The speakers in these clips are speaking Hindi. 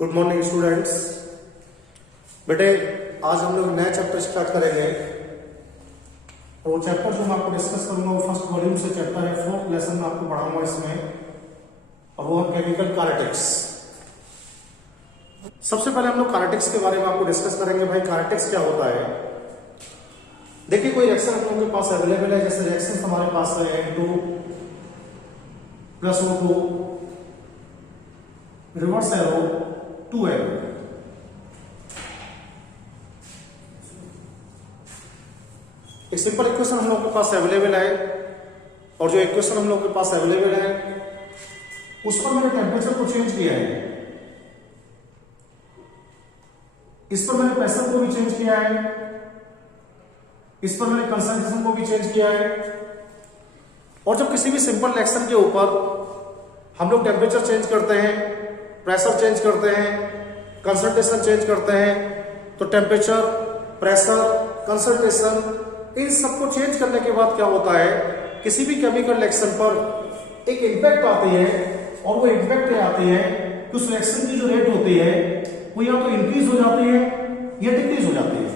Good morning students. बेटे आज हम लोग नया चैप्टर स्टार्ट करेंगे और वो चैप्टर जो मैं आपको डिस्कस करूंगा वो फर्स्ट वॉल्यूम से चैप्टर है, फोर्थ लेसन में आपको पढ़ाऊंगा इसमें, और वो है केमिकल काइनेटिक्स। सबसे पहले हम लोग काइनेटिक्स के बारे में आपको डिस्कस करेंगे। भाई काइनेटिक्स क्या होता है? देखिए कोई रिएक्शन हम लोगों के पास अवेलेबल है, जैसे रिएक्शन हमारे पास है N2 plus O2 reverse arrow 2 arrow. एक सिंपल इक्वेशन हम लोगों के पास अवेलेबल है, और जो इक्वेशन हम लोगों के पास अवेलेबल है उस पर मैंने टेम्परेचर को चेंज किया है, इस पर मैंने प्रेशर को भी चेंज किया है, इस पर मैंने कंसंट्रेशन को भी चेंज किया है। और जब किसी भी सिंपल रिएक्शन के ऊपर हम लोग टेम्परेचर चेंज करते हैं, प्रेशर चेंज करते हैं, कंसंट्रेशन चेंज करते हैं, तो टेम्परेचर, प्रेशर, कंसंट्रेशन इन सबको चेंज करने के बाद क्या होता है, किसी भी केमिकल रिएक्शन पर एक इंपैक्ट आती है, और वो इंपैक्ट ये आती है कि उस रिएक्शन की जो रेट होती है वो या तो इंक्रीज हो जाती है या डिक्रीज हो जाती है।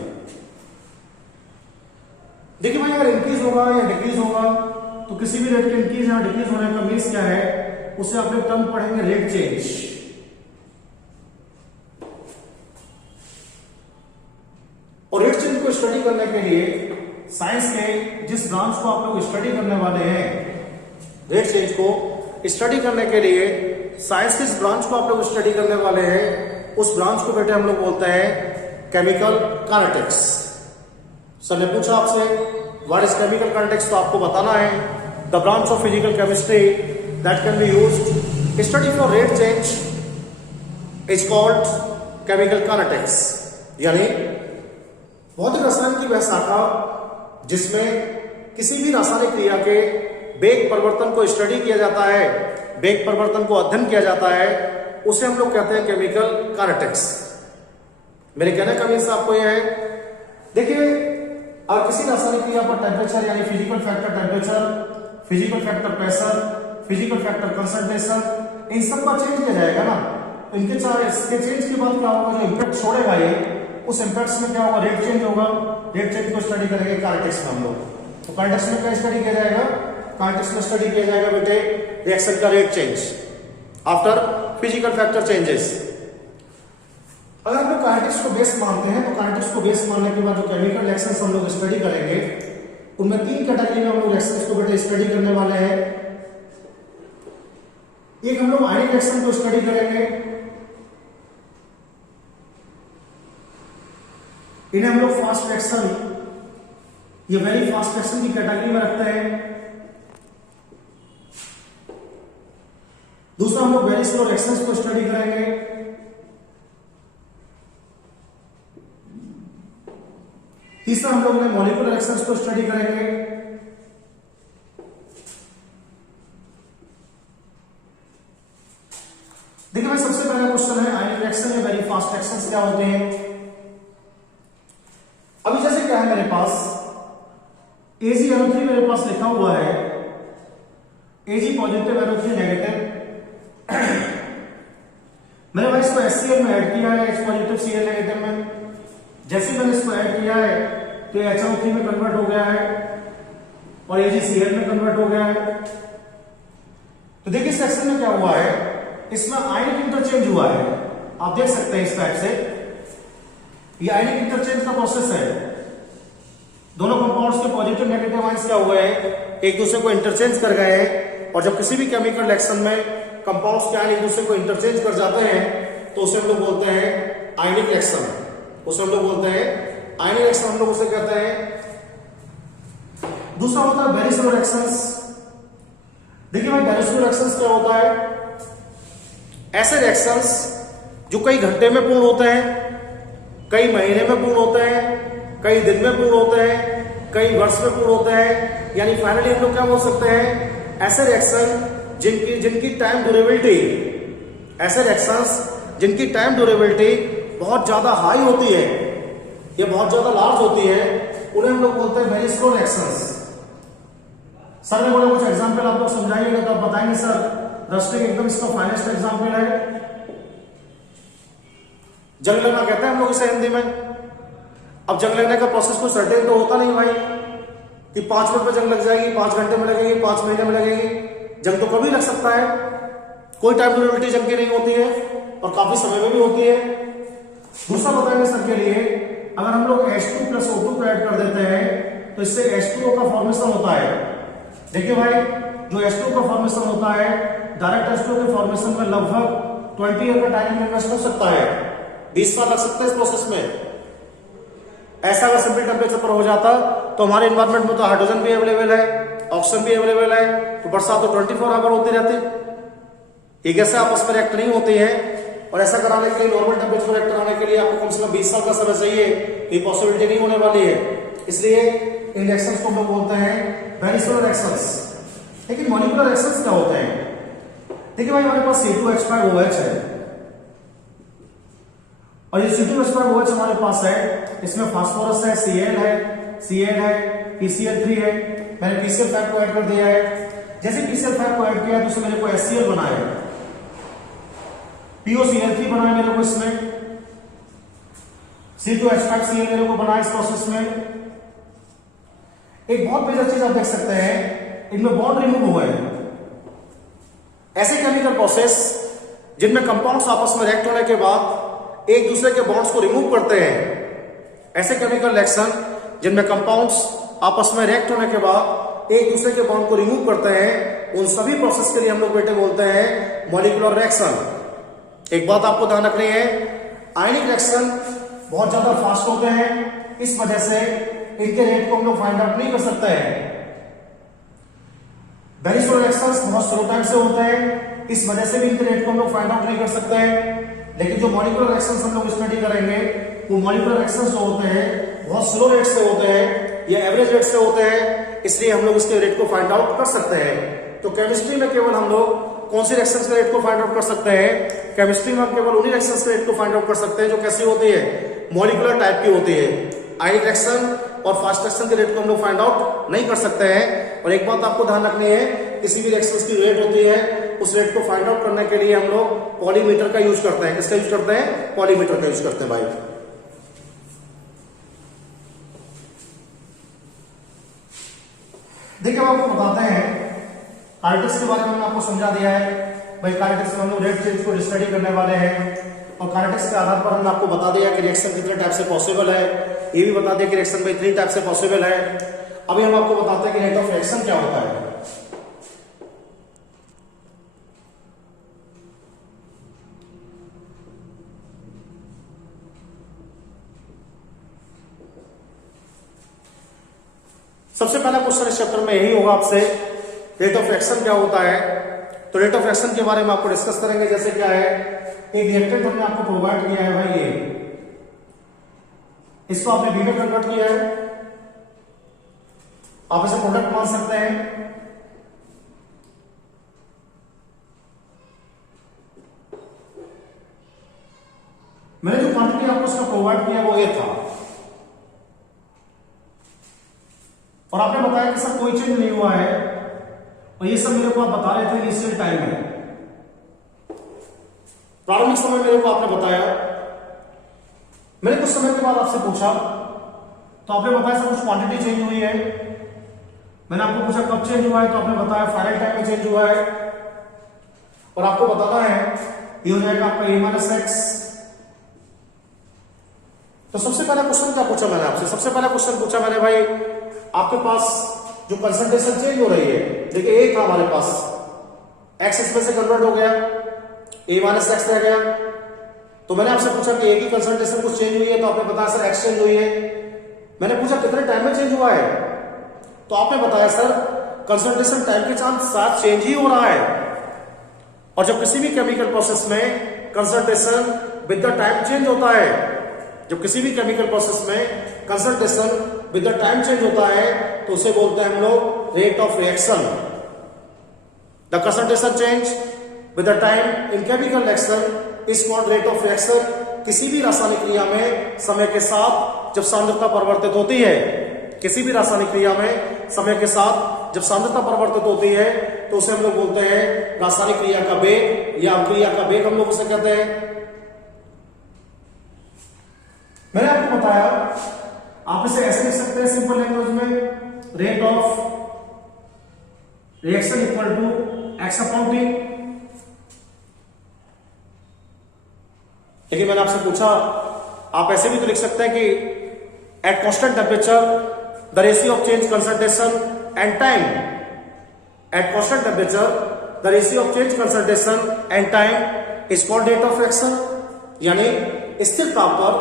देखिए भाई अगर इंक्रीज होगा या डिक्रीज होगा तो किसी भी रेट के इंक्रीज या डिक्रीज होने का मीन्स क्या है, उसे आप लोग टर्म पढ़ेंगे रेट चेंज। और रेट चेंज को स्टडी करने के लिए साइंस के जिस ब्रांच को आप लोग स्टडी करने वाले हैं, रेट चेंज को स्टडी करने के लिए साइंस के जिस ब्रांच को आप लोग स्टडी करने वाले हैं उस ब्रांच को बेटे हम लोग बोलते हैं केमिकल काइनेटिक्स। सर ने पूछा आपसे व्हाट इज केमिकल काइनेटिक्स, तो आपको बताना है the branch of physical chemistry that can be used study for rate change is called chemical kinetics, यानी भौतिक रसायन की वह शाखा जिसमें किसी भी रासायनिक क्रिया के वेग परिवर्तन को स्टडी किया जाता है, वेग परिवर्तन को अध्ययन किया जाता है, उसे हम लोग कहते हैं केमिकल काइनेटिक्स। मेरे कहने का मीन्स आपको यह है, देखिए अगर किसी रासायनिक क्रिया पर टेम्परेचर यानी physical factor temperature, physical factor pressure, physical factor concentration, इन सब का चेंज किया जाएगा ना, तो इनके इसके चेंज के बाद क्या होगा, जो इंपैक्ट छोड़ेगा ये, उस इंपैक्ट में क्या होगा, रेट चेंज होगा। रेट चेंज को स्टडी करेंगे काइनेटिक्स में हम लोग। तो काइनेटिक्स में क्या स्टडी किया जाएगा, काइनेटिक्स में स्टडी किया जाएगा बेटे रिएक्शन का rate change after physical factor changes. अगर हम लोग काइनेटिक्स को बेस मानते हैं तो काइनेटिक्स को बेस मानने के बाद जो केमिकल रिएक्शंस हम लोग स्टडी करेंगे उनमें 3 कैटेगरी में हम लोग रिएक्शंस को बेटे स्टडी करने वाले हैं। एक हम लोग आयनिक रिएक्शन को स्टडी करेंगे, इन्हें हम लोग फास्ट रिएक्शन, ये वेरी फास्ट रिएक्शन की कैटेगरी में रखते हैं। दूसरा हम लोग वेरी स्लो रिएक्शंस को स्टडी करेंगे। तीसरा हम लोग मॉलिक्यूलर रिएक्शंस को स्टडी करेंगे। देखिए भाई सबसे पहला क्वेश्चन है आयनिक रिएक्शन या वेरी फास्ट रिएक्शंस क्या होते हैं। अभी जैसे क्या है मेरे पास AgNO3 मेरे पास लिखा हुआ है, Ag पॉजिटिव NO3 नेगेटिव। मैंने भाई इसको HCl में ऐड किया है, H पॉजिटिव Cl नेगेटिव में। जैसे मैंने इसको ऐड किया है तो HNO3 में कन्वर्ट हो गया है और AgCl में कन्वर्ट हो गया है। तो देखिए इस सेक्शन में क्या हुआ है, इसमें आयनिक इंटरचेंज हुआ है, आप देख सकते हैं इस टाइप से, ये आयनिक इंटरचेंज का प्रोसेस है। दोनों कंपाउंड्स के पॉजिटिव नेगेटिव आयंस क्या हुए हैं, एक दूसरे को इंटरचेंज कर गए हैं। और जब किसी भी केमिकल रिएक्शन में कंपाउंड्स के आयन एक दूसरे को इंटरचेंज कर जाते हैं तो उसे हम लोग बोलते हैं आयनिक रिएक्शन, उसे हम लोग बोलते हैं आयनिक रिएक्शन, हम लोग उसे कहते हैं। दूसरा होता है वेरी स्लो रिएक्शंस। देखिए भाई वेरी स्लो रिएक्शंस क्या होता है, ऐसे रिएक्शंस जो कई घंटे में पूर्ण होते हैं, कई महीने में पूर्ण होते हैं, कई दिन में पूर्ण होते हैं, कई वर्ष में पूर्ण होते हैं, यानी फाइनली हम लोग क्या बोल सकते हैं, ऐसे रिएक्शन जिनकी टाइम ड्यूरेबिलिटी, ऐसे रिएक्शंस जिनकी टाइम ड्यूरेबिलिटी बहुत ज्यादा हाई होती है या बहुत ज्यादा लार्ज होती है, उन्हें हम लोग बोलते हैं वेरी स्लो रिएक्शंस। सर ने बोला कुछ एग्जांपल आप लोग समझाइएगा तो आप बताएंगे सर रस्टिंग एकदम इसका फाइनेस्ट एग्जांपल है। जंग लगना कहते हैं हम लोग इसे हिंदी में। अब जंग लगने का प्रोसेस कोई सर्टेन तो होता नहीं भाई कि 5 मिनट में जंग लग जाएगी, 5 घंटे में लगेगी, 5 महीने में लगेगी। जंग तो कभी लग सकता है, कोई टाइम ड्यूरेबिलिटी जंग की नहीं होती है और काफी समय में भी होती है। दूसरा बताएंगे सर के लिए, अगर हम लोग H2 प्लस O2 को ऐड कर देते हैं तो इससे H2O का फॉर्मेशन होता है। देखिए भाई, जो H2O का फॉर्मेशन होता है, डायरेक्ट H2O के फॉर्मेशन में लगभग 20 ईयर का टाइम इन्वेस्ट हो सकता है, 20 साल लग सकते हैं इस प्रोसेस में। ऐसा अगर सिंपल टेम्परेचर पर हो जाता तो हमारे एनवायरमेंट में तो हाइड्रोजन भी अवेलेबल है, ऑक्सीजन भी अवेलेबल है, तो बरसात तो 24 आवर होती रहती। ये गैसें आपस में रिएक्ट नहीं होती है, और ऐसा कराने के लिए, नॉर्मल टेम्परेचर पर रिएक्ट कराने के लिए आपको कम से कम 20 साल का समय चाहिए। ये पॉसिबिलिटी नहीं होने वाली है। इसलिए इन रिएक्शंस को हम लोग बोलते हैं बेनिसोलर रिएक्शंस। लेकिन मॉलिक्यूलर रिएक्शंस क्या होते हैं? देखिए भाई, हमारे पास C2H5OH है, और ये C2H5OH हमारे पास है, इसमें फास्फोरस है, Cl है, PCl3 है। मैंने PCl5 को ऐड कर दिया है। जैसे PCl5 को ऐड किया तो उसमें मेरे को HCl बना है, POCl3 बना है मेरे को इसमें, C2H5Cl मेरे को बना है इस प्रोसेस में। एक बहुत मेजर चीज आप देख सकते हैं, इनमें बॉन्ड रिमूव हुए हैं। ऐसे केमिकल प्रोसेस जिनमें कंपाउंड्स आपस में रिएक्ट होने के बाद एक दूसरे के बॉन्ड्स को रिमूव करते हैं, ऐसे केमिकल रिएक्शन जिनमें कंपाउंड्स आपस में रिएक्ट होने के बाद एक दूसरे के बॉन्ड को रिमूव करते हैं, उन सभी प्रोसेस के लिए हम लोग बेटे बोलते हैं मॉलिक्यूलर रिएक्शन। एक बात आपको ध्यान रखनी है, आयनिक रिएक्शन बहुत ज्यादा फास्ट होते हैं, इस वजह से इनके रेट को हम लोग फाइंड आउट नहीं कर सकते हैं। बेनिसोलर रिएक्शंस बहुत स्लो टाइम से होते हैं, इस वजह से भी इनके रेट को हम लोग फाइंड आउट नहीं कर सकते हैं। लेकिन जो मॉलिक्यूलर रिएक्शंस हम लोग स्टडी करेंगे, वो मॉलिक्यूलर रिएक्शंस जो होते हैं बहुत स्लो रेट से होते हैं या एवरेज रेट से होते हैं, इसलिए हम लोग इसके रेट को फाइंड आउट कर सकते हैं। तो केमिस्ट्री में केवल हम लोग कौन सी रिएक्शंस के रेट को फाइंड आउट कर सकते हैं? केमिस्ट्री में हम केवल उन्हीं रिएक्शंस के रेट को फाइंड आउट कर सकते हैं जो कैसी होती है, मॉलिक्यूलर टाइप की होती है। आयनिक रिएक्शन और फास्ट रिएक्शन के रेट को हम लोग फाइंड आउट नहीं कर सकते हैं। और एक बात आपको ध्यान रखनी है, किसी भी रिएक्शंस की रेट होती है, उस रेट को फाइंड आउट करने के लिए हम लोग पॉलीमीटर का यूज करते हैं। किसका यूज करते हैं? पॉलीमीटर का यूज करते हैं भाई। देखिए, हम आपको बताते हैं काइनेटिक्स के बारे में आपको समझा दिया है भाई। काइनेटिक्स में हम लोग रेट चेंज को स्टडी करने वाले हैं, और काइनेटिक्स के आधार पर हमने आपको बता दिया कि रिएक्शन कितने टाइप से पॉसिबल है, ये भी बता दिया कि रिएक्शन में 3 टाइप से पॉसिबल है। अभी हम आपको बताते हैं कि रेट ऑफ रिएक्शन क्या होता है। सबसे पहला क्वेश्चन इस चैप्टर में यही होगा आपसे, रेट ऑफ रिएक्शन क्या होता है। तो रेट ऑफ रिएक्शन के बारे में आपको डिस्कस करेंगे। जैसे क्या है, एक रिएक्टेंट हमने आपको प्रोवाइड किया है भाई, ये इसको आपने बी में कन्वर्ट किया है, आप इसे प्रोडक्ट मान सकते हैं। मैंने जो क्वांटिटी आपको इसका प्रोवाइड किया वो ये था, और आपने बताया कि सर कोई चेंज नहीं हुआ है, और ये सब मेरे को आप बता रहे थे इनिशियल टाइम में, प्रारंभिक समय मेरे को आपने बताया। मैंने कुछ समय के बाद आपसे पूछा तो आपने बताया सर कुछ क्वांटिटी चेंज हुई है। मैंने आपको पूछा कब चेंज हुआ है, तो आपने बताया फाइनल टाइम में चेंज हुआ है, और आपको बताना है ये हो जाएगा आपका E-x। तो सबसे पहला क्वेश्चन क्या पूछा मैंने आपसे? सबसे पहला क्वेश्चन पूछा मैंने भाई, आपके पास जो कंसंट्रेशन चेंज हो रही है, देखिए ए था हमारे पास, एक्स इसमें से कन्वर्ट हो गया, E-x रह गया। तो मैंने आपसे पूछा कि ए की कंसंट्रेशन कुछ चेंज हुई है, तो आपने बताया सर एक्स चेंज हुई है। मैंने पूछा कितने टाइम में चेंज हुआ है, तो आपने बताया सर कंसंट्रेशन टाइम के साथ चेंज ही हो रहा है। और जब किसी भी केमिकल प्रोसेस में concentration with the time change होता है, जब किसी भी केमिकल प्रोसेस में concentration with the time change होता है, तो उसे बोलते हैं हम लोग rate of reaction. The concentration change with the time in chemical reaction is called rate of reaction. किसी भी रासायनिक क्रिया में समय के साथ जब सांद्रता परिवर्तित होती है, किसी भी रासायनिक क्रिया में समय के साथ जब सांद्रता परिवर्तित होती है, तो उसे हम लोग बोलते हैं रासायनिक क्रिया का वेग, या क्रिया का वेग हम लोग उसे कहते हैं। मैंने आपको बताया आप इसे ऐसे लिख सकते हैं सिंपल लैंग्वेज में, rate of reaction equal to x upon t. लेकिन मैंने आपसे पूछा आप ऐसे भी तो लिख सकते हैं कि at constant temperature the ratio of change concentration and time, at constant temperature the ratio of change concentration and time is called rate of reaction. यानी स्थिर ताप पर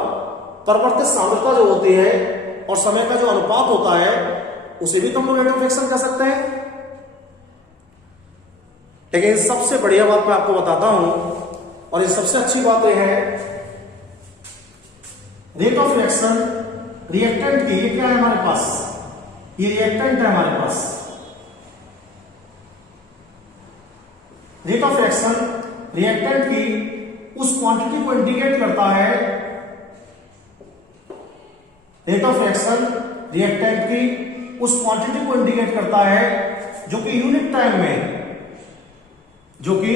परिवर्तित सांद्रता जो होती है और समय का जो अनुपात होता है उसे भी तो हम लोग रेट ऑफ रिएक्शन कह सकते हैं। लेकिन सबसे बढ़िया बात मैं आपको बताता हूं और ये सबसे अच्छी बात यह है, रेट ऑफ रिएक्शन रिएक्टेंट की, ये क्या है हमारे पास, ये रिएक्टेंट है हमारे पास। रेट ऑफ रिएक्शन रिएक्टेंट की उस क्वांटिटी को इंडिकेट करता है, रेट ऑफ रिएक्शन रिएक्टेंट की उस क्वांटिटी को इंडिकेट करता है जो कि यूनिट टाइम में, जो कि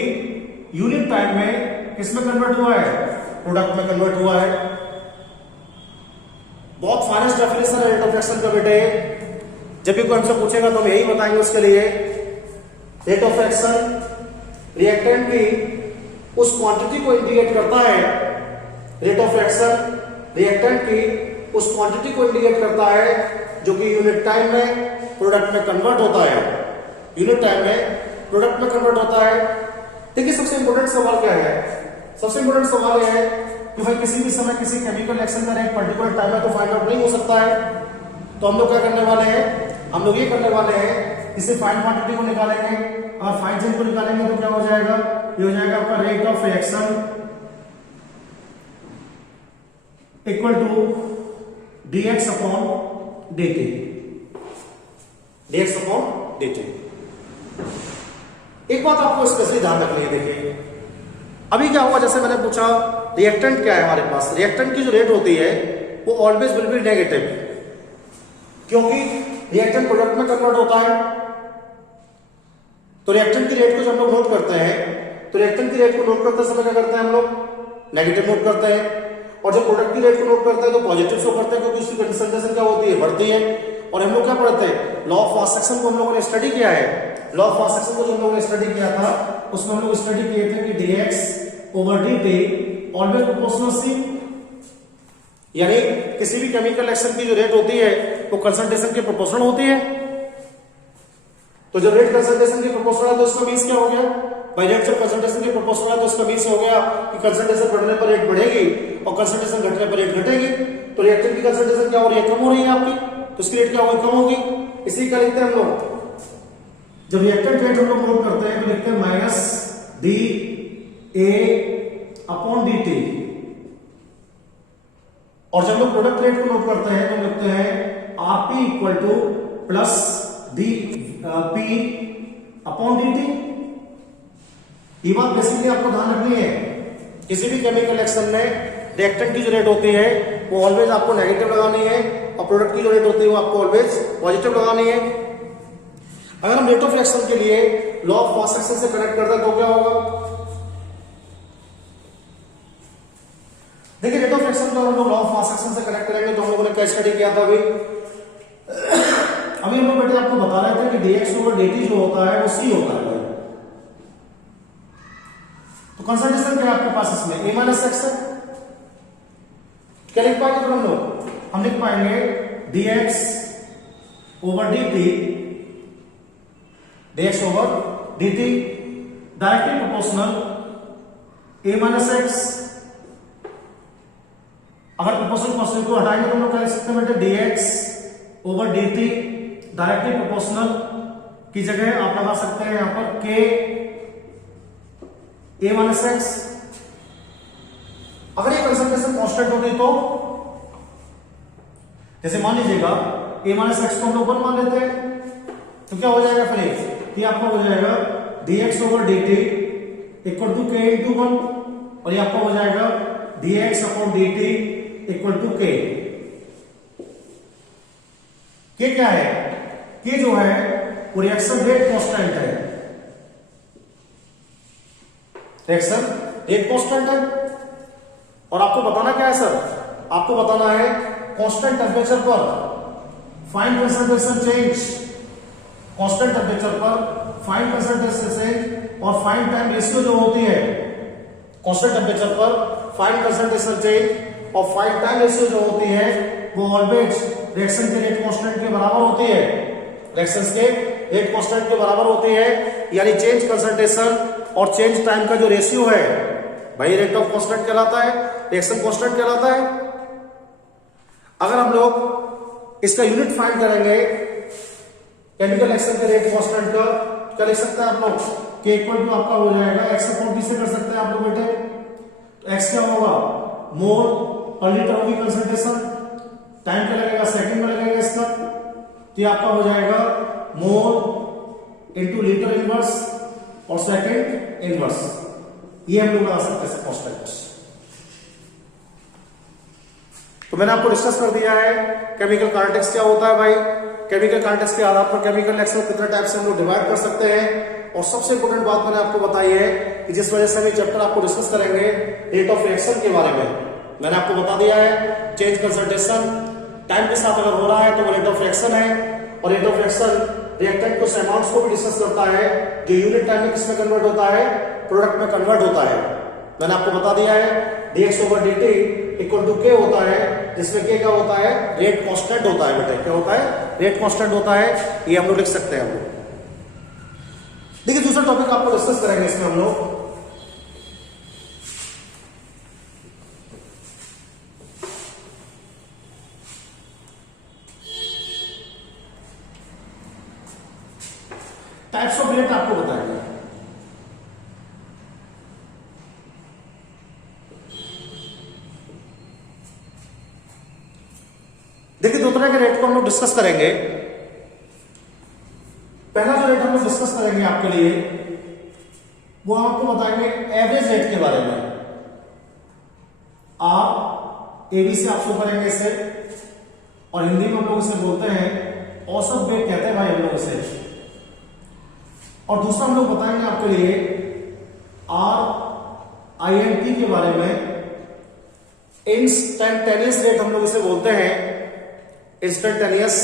यूनिट टाइम में किसमें कन्वर्ट हुआ है, प्रोडक्ट में कन्वर्ट हुआ है। बहुत फाइनेस्ट डेफिनेशन है रेट ऑफ रिएक्शन का बेटे। जब भी कोई हमसे पूछेगा तो हम यही बताएंगे उसके लिए, रेट ऑफ रिएक्शन रिएक्टेंट की उस क्वांटिटी को इंडिकेट करता है, रेट ऑफ रिएक्शन रिएक्टेंट की उस क्वांटिटी को इंडिकेट करता है जो कि यूनिट टाइम में प्रोडक्ट में कन्वर्ट होता है, यूनिट टाइम में प्रोडक्ट में कन्वर्ट होता है। देखिए सबसे इंपॉर्टेंट सवाल क्या है, सबसे इंपॉर्टेंट सवाल यह है कि भाई किसी भी समय किसी केमिकल रिएक्शन का एक पर्टिकुलर टाइम में तो फाइंड आउट नहीं हो सकता है, तो हम लोग क्या करने वाले हैं, हम लोग ये करने वाले हैं, इसे फाइन क्वांटिटी को निकालेंगे और फाइन चेंज को निकालेंगे तो क्या हो जाएगा, ये हो जाएगा आपका rate of reaction equal to dx upon dt, dx upon dt। एक बात आपको स्पेशली ध्यान रखनी है, देखिए अभी क्या हुआ, जैसे मैंने पूछा रिएक्टेंट क्या है हमारे पास, रिएक्टेंट की जो रेट होती है वो ऑलवेज विल बी नेगेटिव, क्योंकि रिएक्टेंट प्रोडक्ट में कन्वर्ट होता है। तो रिएक्टेंट की रेट को जब हम लोग नोट करते हैं तो रिएक्टेंट की रेट को नोट करते समय क्या करते हैं हम लोग, नेगेटिव नोट करते हैं, और जब प्रोडक्ट की रेट को नोट करते हैं तो पॉजिटिव शो करते हैं, क्योंकि उसकी कंसंट्रेशन क्या होती है, बढ़ती है। और हम लोग क्या पढ़ते हैं, लॉ ऑफ मास एक्शन को हम लोगों ने स्टडी किया है, लॉ ऑफ मास एक्शन को जो हम लोगों ने स्टडी किया था उसमें हम लोग स्टडी किए थे कि dx over dt always proportional c, यानी किसी भी केमिकल रिएक्शन की जो रेट होती है वो कंसंट्रेशन के प्रोपोर्शनल होती है। तो जब रेट कंसंट्रेशन के प्रोपोर्शनल है तो इसका मीन्स क्या हो गया, भाई रेट जब कंसंट्रेशन के प्रोपोर्शनल है तो इसका मीन्स हो गया कि कंसंट्रेशन बढ़ने पर रेट बढ़ेगी और कंसंट्रेशन घटने पर रेट घटेगी। तो रिएक्टेंट की कंसंट्रेशन क्या हो रही है, कम हो रही है आपकी, तो इसकी रेट क्या होगी, कम होगी। इसी का लिखते हैं हम लोग, जब रिएक्टेंट रेट हम लोग नोट करते हैं तो लिखते हैं minus D A upon D T, और जब लोग प्रोडक्ट रेट को नोट करते हैं तो लिखते हैं RP equal two plus D P upon D T. ये बात बेसिकली आपको ध्यान रखनी है, किसी भी केमिकल रिएक्शन में रिएक्टेंट की जो रेट होती है वो ऑलवेज आपको नेगेटिव लगानी है और प्रोडक्ट की जो रेट होती है वो आपको ऑलवेज पॉजिटिव लगानी है। अगर हम रेट ऑफ रिएक्शन के लिए लॉ ऑफ मास एक्शन से कनेक्ट करते हैं तो क्या होगा, देखिए रेट ऑफ रिएक्शन को हम लोग लॉ ऑफ मास एक्शन से कनेक्ट करेंगे तो हम लोगों ने क्या स्टडी किया था अभी हम लोग बेटे आपको बता रहे थे कि dx ओवर dt जो होता है वो c होता है। तो कंसंट्रेशन क्या है आपके पास इसमें, a माइनस एक्स है, क्या लिख पाएंगे तो हम लिख पाएंगे dx over dt, dx over dt directly proportional a minus x. अगर प्रोपोर्शनल क्वेश्चन को हटाएंगे तो हम लोग क्या लिख सकते हैं बेटे, dx over dt directly proportional की जगह आप लगा सकते हैं यहां पर k a माइनस एक्स। अगर ये कंसंट्रेशन कांस्टेंट होगी तो जैसे मान लीजिएगा a माइनस एक्स को हम लोग 1 मान लेते हैं तो क्या हो जाएगा फिर ये आपका हो जाएगा dx over dt equal to k into 1, और ये आपका हो जाएगा dx upon dt equal to k। K क्या है, के जो है वो रिएक्शन रेट कांस्टेंट है, रिएक्शन रेट कांस्टेंट है। और आपको बताना क्या है सर, आपको बताना है कांस्टेंट टेम्परेचर पर fine concentration change, constant temperature पर फाइन कंसंट्रेशन चेंज और फाइन टाइम रेशियो जो होती है, कांस्टेंट टेम्परेचर पर फाइन कंसंट्रेशन चेंज और फाइन टाइम रेशियो जो होती है वो ऑलवेज रिएक्शन के रेट कांस्टेंट के बराबर होती है, रिएक्शंस के रेट कांस्टेंट के बराबर होती है। यानी चेंज कंसंट्रेशन और चेंज टाइम का जो रेशियो है भाई रेट ऑफ कांस्टेंट कहलाता है, रिएक्शन कांस्टेंट कहलाता है। अगर हम लोग इसका यूनिट फाइंड करेंगे केमिकल रिएक्शन के रेट कांस्टेंट का, क्या लिख सकते हैं आप लोग कि इक्वल टू आपका हो जाएगा एक्स अपॉन टी से कर सकते हैं आप लोग बेटे। तो एक्स क्या होगा, मोल पर लीटर होगी कंसंट्रेशन, टाइम क्या लगेगा, सेकंड में लगेगा इसका, तो ये आपका हो जाएगा मोल इनटू लीटर इनवर्स और सेकंड इनवर्स, ये हम लोग लगा सकते हैं कांस्टेंट। तो मैंने आपको डिस्कस कर दिया है केमिकल काइनेटिक्स क्या होता है भाई। केमिकल काइनेटिक्स के आधार पर केमिकल रिएक्शन को कितने टाइप से हम लोग डिवाइड कर सकते हैं। और सबसे इंपॉर्टेंट बात मैंने आपको बताई है कि जिस वजह से हम चैप्टर आपको डिस्कस करेंगे रेट ऑफ रिएक्शन के बारे में, मैंने आपको बता दिया है चेंज कंसंट्रेशन टाइम के साथ अगर हो रहा है तो वो रेट ऑफ रिएक्शन है। और रेट ऑफ रिएक्शन रिएक्टेंट को अमाउंट्स को भी डिस्कस करता है जो यूनिट टाइम में किसमें कन्वर्ट होता है, प्रोडक्ट में कन्वर्ट होता है। मैंने आपको बता दिया है dx/dt इक्वल टू k होता है, जिसमें k क्या होता है, रेट कांस्टेंट होता है बेटा। क्या होता है, रेट कांस्टेंट होता है, ये हम लोग लिख सकते हैं हम लोग। देखिए दूसरा टॉपिक आपको डिस्कस करेंगे इसमें हम लोग टाइप्स ऑफ रेट आपको बताएंगे। देखिए दो तरह के रेट को हम लोग डिस्कस करेंगे। पहला जो रेट हम लोग डिस्कस करेंगे आपके लिए वो आपको बताएंगे एवरेज रेट के बारे में। आप एबी से आप शुरू करेंगे इसे, और हिंदी में हम लोग इसे बोलते हैं औसत वेट कहते हैं भाई हम लोग इसे। और दूसरा हम लोग बताएंगे आपके लिए RINT के बारे में, इंस्टेंटेनियस रेट हम लोग इसे बोलते हैं, इंस्टेंटेनियस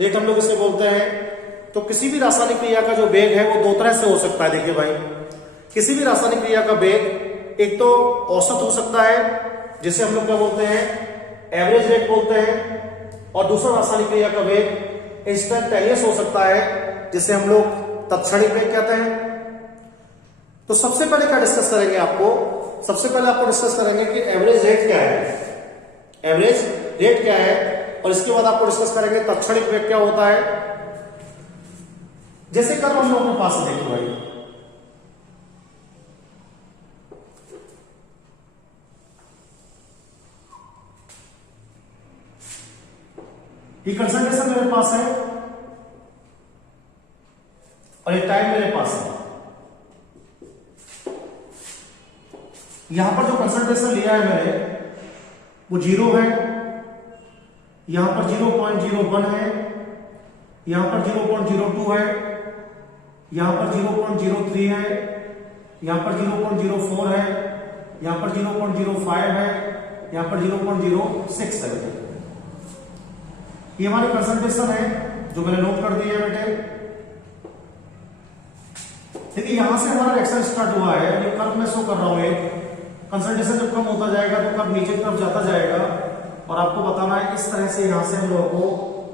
रेट हम लोग इसे बोलते हैं। तो किसी भी रासायनिक क्रिया का जो वेग है वो दो तरह से हो सकता है। देखिए भाई किसी भी रासायनिक क्रिया का वेग एक तो औसत हो सकता है जिसे हम लोग क्या बोलते हैं, एवरेज रेट बोलते हैं, और दूसरा रासायनिक क्रिया का वेग इंस्टेंटेनियस हो सकता है जिसे हम लोग तत्क्षणिक वेग कहते हैं। तो सबसे पहले क्या डिस्कस करेंगे आपको, सबसे पहले आपको डिस्कस करेंगे कि एवरेज रेट क्या है, एवरेज रेट क्या है, और इसके बाद आपको डिस्कस करेंगे तत्क्षणिक वेग क्या होता है। जैसे कर्व हम लोग अपने पास से देखो भाई, ये कंसंट्रेशन मेरे पास है और ये टाइम मेरे पास है। यहां पर जो कंसंट्रेशन लिया है मैंने वो 0 है, यहां पर 0.01 है, यहां पर 0.02 है, यहां पर 0.03 है, यहां पर 0.04 है, यहां पर 0.05 है, यहां पर 0.06 है। ये हमारी कंसंट्रेशन है जो मैंने नोट कर दी है बेटे। देखिए यहां से हमारा रिएक्शन स्टार्ट हुआ है, ये कर्व में शो कर रहा हूं एक। कंसंट्रेशन जब कम होता जाएगा तो कर्व नीचे की तरफ जाता जाएगा, और आपको बताना है इस तरह से यहां से हम लोगों को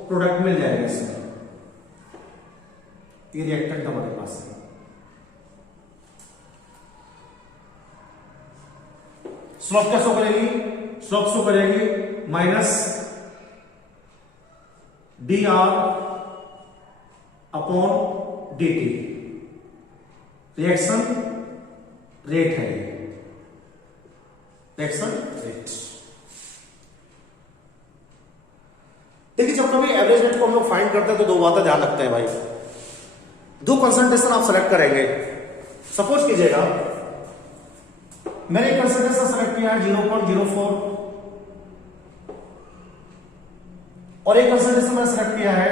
प्रोडक्ट मिल जाएगा इसमें। ये रिएक्टेंट हमारे पास है। स्लोप क्या शो करेगी, स्लोप शो करेगी minus dr upon dt। Reaction rate है, रिएक्शन रेट। देखिए जब कभी एवरेज रेट को हम लोग फाइंड करते हैं तो दो बातें ध्यान रखते हैं भाई। दो कंसंट्रेशन आप सेलेक्ट करेंगे। सपोज कीजिएगा मैंने एक कंसंट्रेशन सेलेक्ट किया है 0.04 और एक कंसंट्रेशन मैंने सेलेक्ट किया है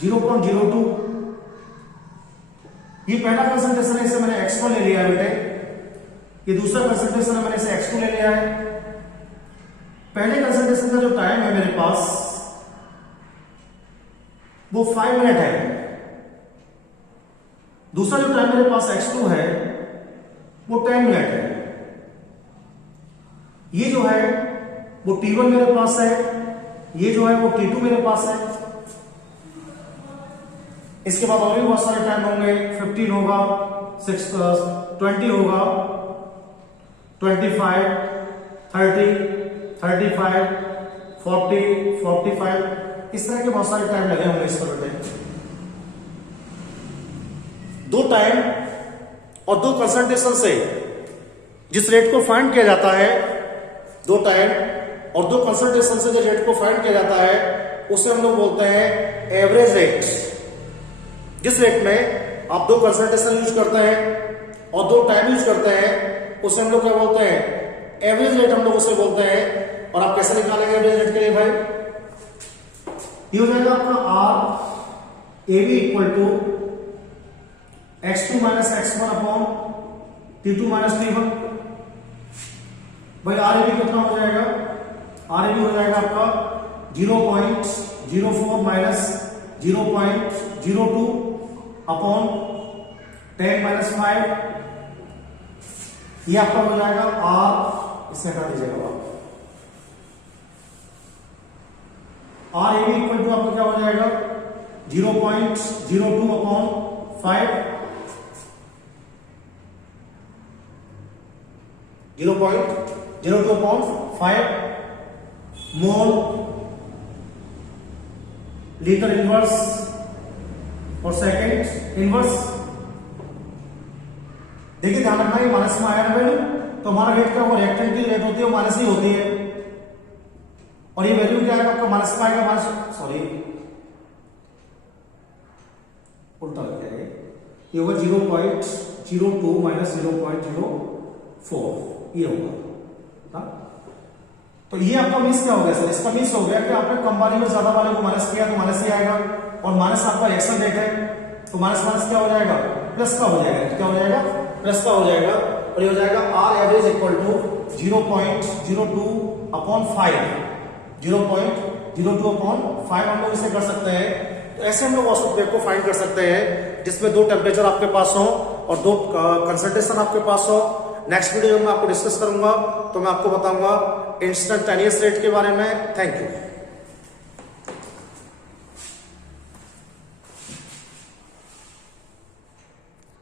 0.02। ये पहला कंसंट्रेशन है, इसे मैंने x1 ले लिया है बेटे। ये दूसरा कंसंट्रेशन है, मैंने इसे x2 ले लिया है। पहले कंसंट्रेशन का जो टाइम है मेरे पास वो 5 मिनट है। दूसरा जो टाइम मेरे पास x2 है वो 10 मिनट है। ये जो है वो T1 मेरे पास है, ये जो है वो T2 मेरे पास है। इसके बाद और भी बहुत सारे टाइम होंगे, 15 होगा, 20 होगा, 25, 30, 35, 40, 45, इस तरह के बहुत सारे टाइम लगे होंगे इस पर। दो टाइम और दो कंसंट्रेशन से जिस रेट को फाइंड किया जाता है, दो टाइम और दो कंसंट्रेशन से जिस रेट को फाइंड किया जाता है उसे हम लोग बोलते हैं एवरेज रेट। जिस रेट में आप दो कंसंट्रेशन यूज करते हैं और दो टाइम यूज करते हैं उसे हम लोग क्या बोलते हैं, एवरेज रेट हम लोग उसे बोलते हैं। और आप कैसे निकालेंगे एवरेज रेट के लिए भाई, ये हो जाएगा आपका R A B equal to x2 minus x1 upon T2 minus T1। भाई आर ए बी कितना हो जाएगा, आर ए बी हो जाएगा आपका 0.04 माइनस 0.02 अपॉन 10 माइनस 5। ये आपका हो जाएगा आर, इसे हटा दीजिएगा आप। R A B equal to आपका क्या हो जाएगा 0.02 upon 5, 0.02 upon 5 mole litre inverse और सेकंड इनवर्स। देखिए ध्यान रखना, ये माइनस में आया ना वैल्यू, तो हमारा रेट क्या होगा, रिएक्टेंट की रेट होती है वो माइनस ही होती है। और ये वैल्यू क्या है आपका माइनस में आएगा, माइनस सॉरी उल्टा लग गया, ये होगा 0.02 माइनस 0.04, ये होगा। तो ये आपका मीन्स क्या हो गया सर, इसका मीन्स हो गया कि आपने कम वाले में ज्यादा वाले को माइनस किया तो माइनस ही आएगा, और माइनस आपका रिएक्शन रेट है तो माइनस माइनस क्या हो जाएगा, प्लस का हो जाएगा। क्या हो जाएगा, प्लस का हो जाएगा। और ये हो जाएगा R average equal to 0.02 upon 5, 0.02 upon 5 हम लोग इसे कर सकते हैं। तो ऐसे हम लोग औसत वेव को फाइंड कर सकते हैं जिसमें दो टेम्परेचर आपके पास हो और दो कंसंट्रेशन आपके पास हो। नेक्स्ट वीडियो में आपको डिस्कस करूंगा तो मैं आपको बताऊंगा इंस्टेंटेनियस रेट के बारे में। Thank you.